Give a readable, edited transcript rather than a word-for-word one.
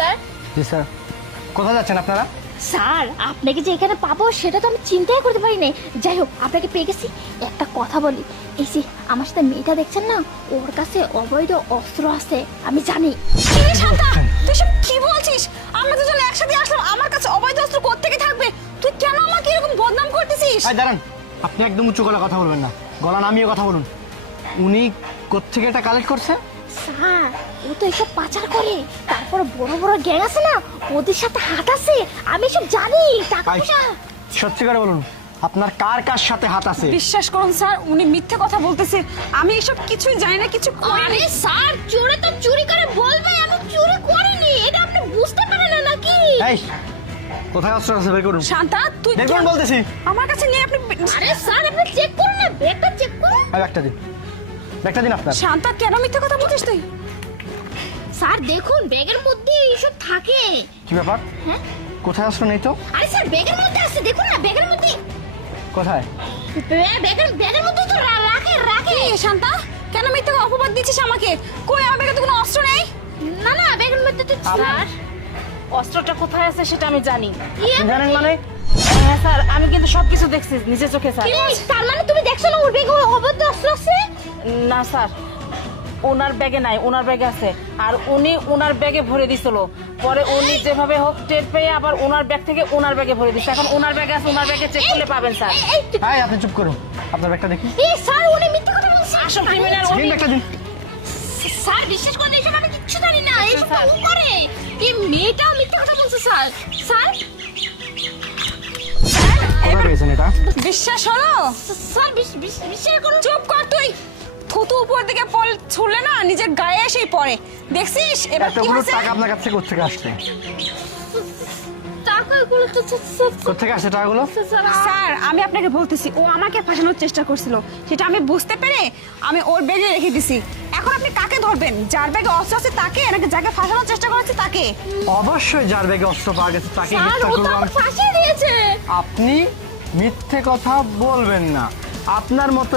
Sir. জি sir. কোথায় যাচ্ছেন আপনারা? স্যার আপনাকে যে এখানে পাবো সেটা তো আমি চিন্তাই করতে পারি নাই। যাই হোক আপনাকে পেয়ে গেছি। একটা কথা বলি, এই যে আমার সাথে মেয়েটা দেখছেন না, ওর কাছে অবৈধ অস্ত্র আছে আমি জানি। শান্তা, তুই সব কি বলছিস? আমরা দুজন একসাথে আসলাম, আমার কাছে অবৈধ অস্ত্র কোত্থেকে থাকবে? তুই কেন আমাকে এরকম বদনাম করতেছিস? এই দাঁড়ান, আপনি একদম উঁচু গলা কথা বলবেন না, গলা নামিয়ে কথা বলুন। উনি কোত্থেকে এটা কালেক্ট করছে? স্যার ও তো এসব পাচার করে, তারপর বড় বড় গ্যাং আছে না, ওদের সাথে হাত আছে, আমি সব জানি। টাকা ভাই, পয়সা। সত্যি করে বলুন, আপনার কার কার সাথে হাত আছে? বিশ্বাস করুন স্যার, উনি মিথ্যে কথা বলতেছে। আমি এসব কিছুই জানি না, কিছু করিনি। আরে স্যার, চোরে তো চুরি করে বলবে আমি চুরি করিনি, এটা আপনি বুঝতে পারেন না নাকি? এই, কোথায় অস্ত্র আছে বের করুন। শান্তা, তুই দেখুন কেন- বলতেছি। আমার কাছে নিয়ে আপনি আরে স্যার আপনি চেক করুন না, ব্যাগটা চেক করুন। আর একটা দিন, একটা দিন আপনার। শান্তা, কেন মিথ্যে কথা বলছিস তুই? স্যার দেখুন ব্যাগের মধ্যে এইসব থাকে। কি ব্যাপার? হ্যাঁ কোথায় অস্ত্র নেই তো? আরে স্যার ব্যাগের মধ্যে আছে, দেখুন না ব্যাগের মধ্যে। কোথায়? ব্যাগের মধ্যে তো রাখে। এই শান্তা, কেন মিথ্যে অপবাদ দিচ্ছিস আমাকে? কই, আমার ব্যাগে তো কোনো অস্ত্র নেই। না না ব্যাগের মধ্যে তো স্যার অস্ত্রটা কোথায় আছে সেটা আমি জানি। আপনি জানেন মানে? হ্যাঁ স্যার, আমি কিন্তু সবকিছু দেখছি নিজে চোখে স্যার। তার মানে তুমি দেখছো না ওর ব্যাগে অবৈধ অস্ত্র আছে? না স্যার, ওনার ব্যাগে নাই, ওনার ব্যাগে আছে। আর উনি ওনার ব্যাগে ভরে দিছিল, পরে উনি যেভাবে হোক টের পেয়ে আবার ওনার ব্যাগ থেকে ওনার ব্যাগে ভরে দিচ্ছে। এখন ওনার ব্যাগে আছে, ওনার ব্যাগে চেক করলে পাবেন স্যার। হ্যাঁ, আপনি চুপ করুন, আপনার ব্যাগটা দেখি। এই স্যার উনি মিথ্যে কথা বলছে। আসল ক্রিমিনাল দিন ব্যাগটা দিন। স্যার বিশ্বাস করেন এইসব আমি কিচ্ছু জানি না, এইসব তো স্যার। ও করে। এই মেয়েটাও মিথ্যে কথা বলছে স্যার। স্যার কোথায় পেয়েছেন এটা? বিশ্বাস হলো? স্যার বিশ্বাস করুন। চুপ কর তুই। থুতু উপর দিকে ছুড়লে না নিজের গায়ে এসেই পড়ে। দেখছিস এবার কি এতগুলো হয়েছে? টাকা আপনার কাছ থেকে কোত্থেকে আসছে? টাকাগুলো তো কোত্থেকে আসছে টাকাগুলো? স্যার, আমি আপনাকে বলতেছি, ও আমাকে ফাঁসানোর চেষ্টা করছিল, সেটা আমি বুঝতে পেরে আমি ওর ব্যাগে রেখে দিছি। এখন আপনি কাকে ধরবেন? যার ব্যাগে অস্ত্র আছে তাকে, নাকি যাকে ফাঁসানোর চেষ্টা করেছে তাকে? অবশ্যই যার ব্যাগে অস্ত্র পাওয়া গেছে তাকে স্যার গ্রেফতার ও তো করবো আমাকে আমি। ফাঁসিয়ে দিয়েছে। আপনি মিথ্যে কথা বলবেন না, আপনার মতো